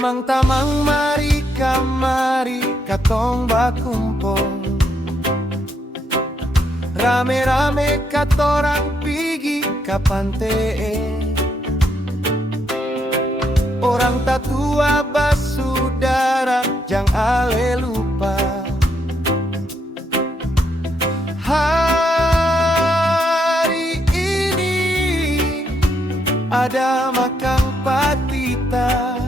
Tamang-tamang mari kamari katong bakumpul, rame-rame katorang pigi ka pantee. Orang tatua basudara jang ale lupa, hari ini ada makan patita.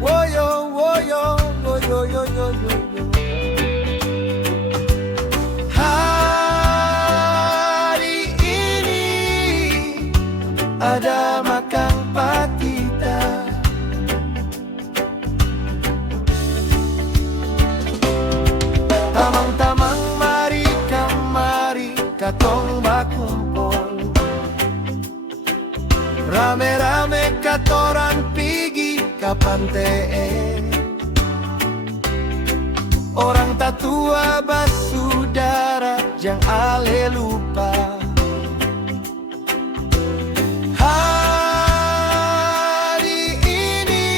Woyo woyo woyo yo yo yo yo. Hari ini ada makan patita. Tamang-tamang mari kamari katong bakumpul, rame-rame katoran pigi ka pantee. Orang tatua basudara jang ale lupa, hari ini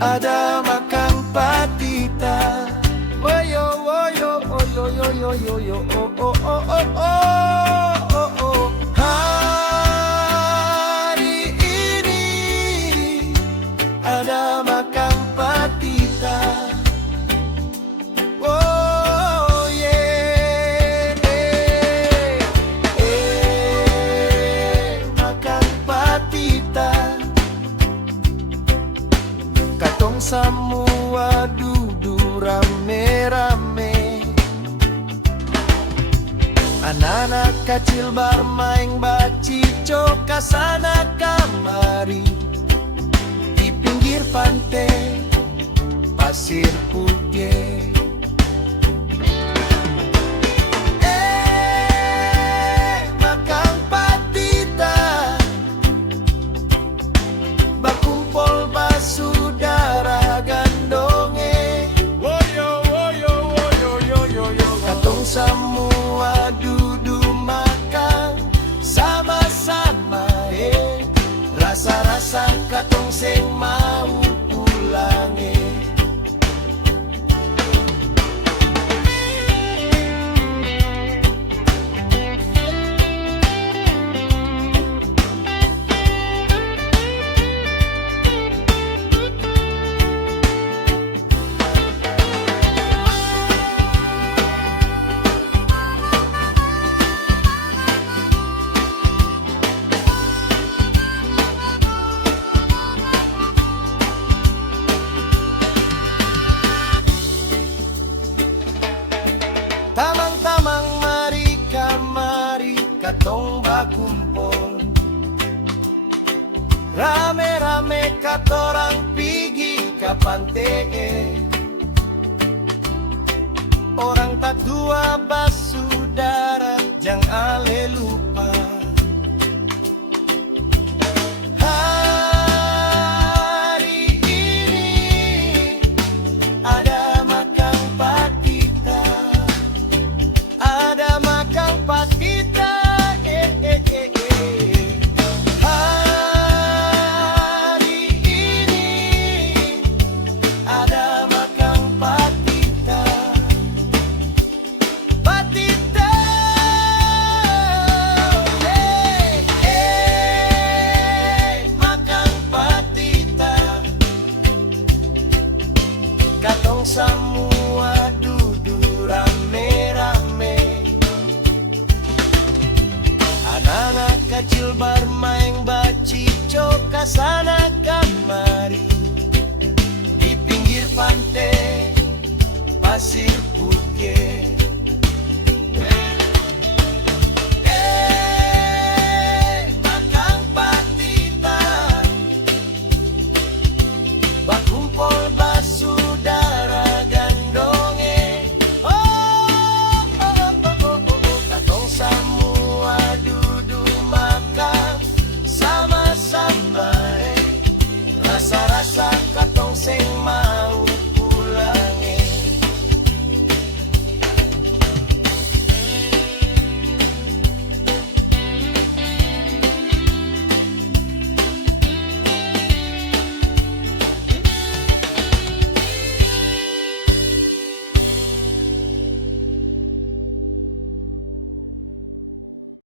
ada makan patita. Woyo woyo oyo yo yo yo yo oh oh oh oh oh oh. Hari ini ada makan patita. Oh yeah, makan patita. Katong semua duduk rame-rame, anak-anak kecil bermain bacico kasana kamari di pinggir pantai pasir putih. Makan patita, bakumpul basudara gandonge. Katong semua duduk makan sama-sama, rasa-rasa katong sing mau pulang. Tamang-tamang mari kamari katong bakumpul, rame-rame katorang pigi ka pantee. Orang tatua basudara jang ale lupa, hari ini ada makan patita. Ada makan patita, hari ini ada makan patita. Patita, makan patita. Katong semua duduk rame-rame, anak-anak kecil bermain bacico kasana kamari di pinggir pantai pasir putih.